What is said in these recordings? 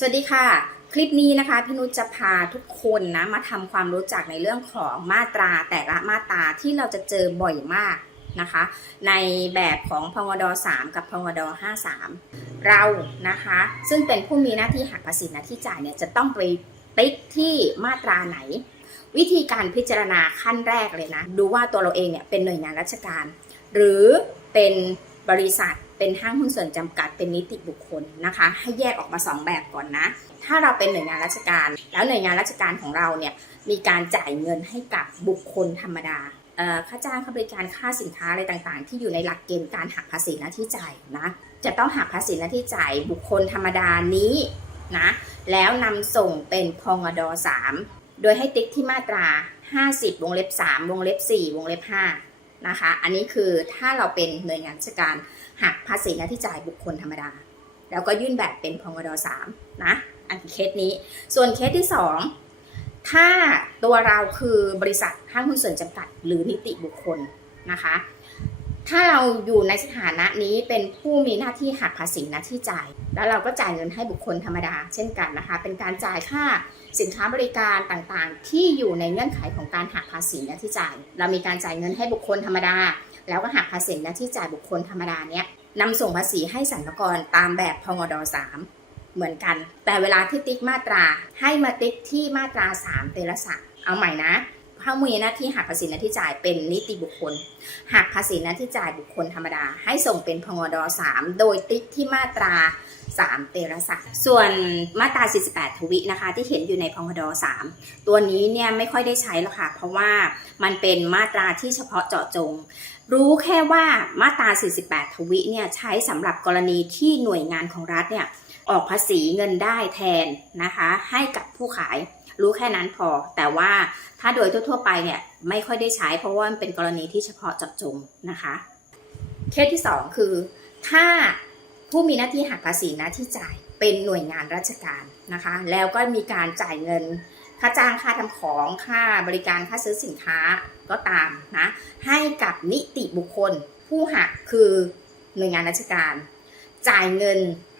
สวัสดีค่ะ คลิปนี้นะคะพี่นุชจะพาทุกคนนะมาทำความรู้จักในเรื่องของมาตราแต่ละมาตราที่เราจะเจอบ่อยมากนะคะ ในแบบของพงด3กับพงด53 เรานะคะ ซึ่งเป็นผู้มีหน้าที่หักภาษีหน้าที่จ่ายเนี่ยจะต้องไปติ๊กที่มาตราไหน วิธีการพิจารณาขั้นแรกเลยนะ ดูว่าตัวเราเองเนี่ยเป็นหน่วยงานราชการ หรือเป็นบริษัท เป็นห้างหุ้นส่วนจำกัดเป็นนิติบุคคลนะคะ ให้แยกออกมา 2 แบบก่อนนะ ถ้าเราเป็นหน่วยงานราชการ แล้วหน่วยงานราชการของเราเนี่ยมีการจ่ายเงินให้กับบุคคลธรรมดาค่าจ้างค่าบริการค่าสินค้าอะไรต่างๆ ที่อยู่ในหลักเกณฑ์การหักภาษีหน้าที่จ่ายนะจะต้องหักภาษีหน้าที่จ่ายบุคคลธรรมดานี้นะแล้วนำส่งเป็นพงอด3โดยให้ติ๊กที่มาตรา 50 วงเล็บ 3 วงเล็บ 4 วงเล็บ 5 นะคะ อันนี้คือถ้าเราเป็นหน่วยงานราชการหักภาษีหน้าที่จ่ายบุคคลธรรมดา แล้วก็ยื่นแบบเป็นพงด3นะอันเคสนี้ ส่วนเคสที่ 2 ถ้าตัวเราคือบริษัทห้างหุ้นส่วนจำกัด หรือนิติบุคคลนะคะ ถ้าเราอยู่ในสถานะนี้เป็นผู้มีหน้าที่หักภาษีหน้าที่จ่าย แล้วเราก็จ่ายเงินให้บุคคลธรรมดา เช่นกันนะคะ เป็นการจ่ายค่าสินค้าบริการต่างๆ ที่อยู่ในเงื่อนไขของการหักภาษีหน้าที่จ่าย เรามีการจ่ายเงินให้บุคคลธรรมดา แล้วก็หักภาษีหน้าที่จ่ายบุคคลธรรมดาเนี้ยนำส่งภาษีให้สรรพากรตามแบบพงด3เหมือนกัน แต่เวลาที่ติ๊กมาตราให้มาติ๊กที่มาตรา 3 เตระสักเอาใหม่นะ ถ้ามีหน้าที่หักภาษีหน้าที่จ่ายเป็นนิติบุคคล หักภาษีหน้าที่จ่ายบุคคลธรรมดา ให้ส่งเป็นพงด3โดยติ๊กที่มาตรา 3 เตระสักส่วนมาตรา 48 ทวินะคะ ที่เห็นอยู่ในพงด3ตัวนี้เนี่ยไม่ค่อยได้ใช้แล้วค่ะ เพราะว่ามันเป็นมาตราที่เฉพาะเจาะจง รู้แค่ว่ามาตรา 48 ทวิเนี่ยใช้สำหรับกรณีที่หน่วยงานของรัฐเนี่ย ออกภาษีเงินได้แทนนะคะ ให้กับผู้ขายรู้แค่นั้นพอ แต่ว่าถ้าโดยทั่ว ๆ ไปเนี่ยไม่ค่อยได้ใช้เพราะว่ามันเป็นกรณีที่เฉพาะเจาะจงนะคะเคสที่ 2 คือ ถ้าผู้มีหน้าที่หักภาษีหน้าที่จ่ายเป็นหน่วยงานราชการนะคะ แล้วก็มีการจ่ายเงิน ค่าจ้างค่าทำของค่าบริการค่าซื้อสินค้าก็ตามนะให้กับนิติบุคคล ผู้หักคือหน่วยงานราชการ จ่ายเงิน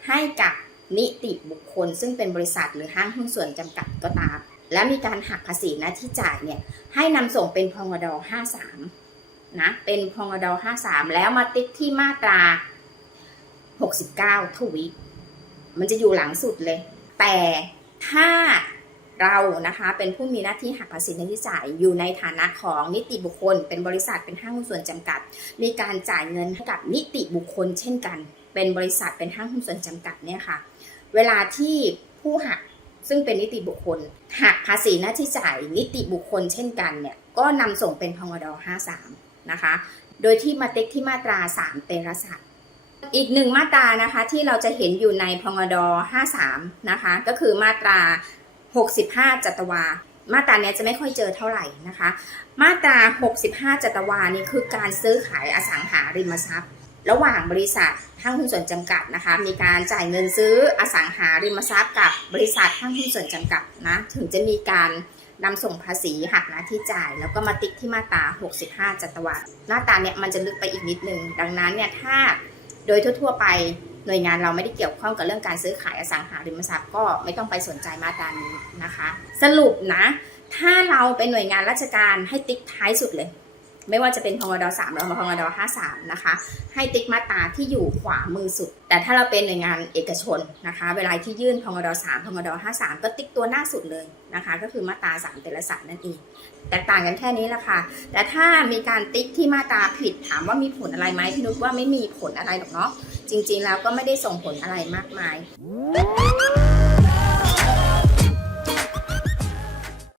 ให้กับ นิติบุคคล ซึ่งเป็นบริษัทหรือห้างหุ้นส่วนจำกัดก็ตาม และมีการหักภาษีหน้าที่จ่ายเนี่ยให้นำส่งเป็นพงด53นะเป็นพงด53 แล้วมาติ๊กที่มาตรา 69 ทวีมันจะอยู่หลังสุดเลย แต่ถ้าเรานะคะเป็นผู้มีหน้าที่หักภาษีหน้าที่จ่ายอยู่ในฐานะของนิติบุคคล เป็นบริษัทเป็นห้างหุ้นส่วนจำกัด มีการจ่ายเงินให้กับนิติบุคคลเช่นกัน เป็นบริษัทเป็นห้างหุ้นส่วนจำกัดเนี่ยค่ะ เวลาที่ผู้หักซึ่งเป็นนิติบุคคล หักภาษีหน้าที่จ่ายนิติบุคคลเช่นกันเนี่ยก็นำส่งเป็นพงด53 นะคะ โดยที่มาติ๊กที่มาตรา 3 เตระสักอีกหนึ่งมาตรานะคะที่เราจะเห็นอยู่ในพงด53 นะคะ ก็คือมาตรา 65 จัตวา มาตราเนี้ยจะไม่ค่อยเจอเท่าไหร่นะคะ มาตรา 65 จัตวานี่คือการซื้อขายอสังหาริมทรัพย์ ระหว่างบริษัทห้างหุ้นส่วนจำกัดนะคะ มีการจ่ายเงินซื้ออสังหาริมทรัพย์กับบริษัทห้างหุ้นส่วนจำกัดนะ ถึงจะมีการนำส่งภาษีหักหน้าที่จ่าย แล้วก็มาติ๊กที่มาตรา 65 จัตวาหน้าตาเนี่ยมันจะลึกไปอีกนิดนึง ดังนั้นเนี่ยถ้าโดยทั่วๆไปหน่วยงานเราไม่ได้เกี่ยวข้องกับเรื่องการซื้อขายอสังหาริมทรัพย์ก็ไม่ต้องไปสนใจมาตรานี้นะคะ สรุปนะ ถ้าเราเป็นหน่วยงานราชการให้ติ๊กท้ายสุดเลย ไม่ว่าจะเป็นพองดอ3หรือพองดอ53 นะคะ ให้ติ๊กมาตราที่อยู่ขวามือสุด แต่ถ้าเราเป็นหน่วยงานเอกชนนะคะ เวลาที่ยื่นพองดอ3พองดอ53 ก็ติ๊กตัวหน้าสุดเลยนะคะ ก็คือมาตรา3แต่ละสัตว์นั่นเอง แตกต่างกันแค่นี้แหละค่ะ แต่ถ้ามีการติ๊กที่มาตราผิดถามว่ามีผลอะไรไหมพี่นุชว่าไม่มีผลอะไรหรอกเนาะจริงๆแล้วก็ไม่ได้ส่งผลอะไรมากมาย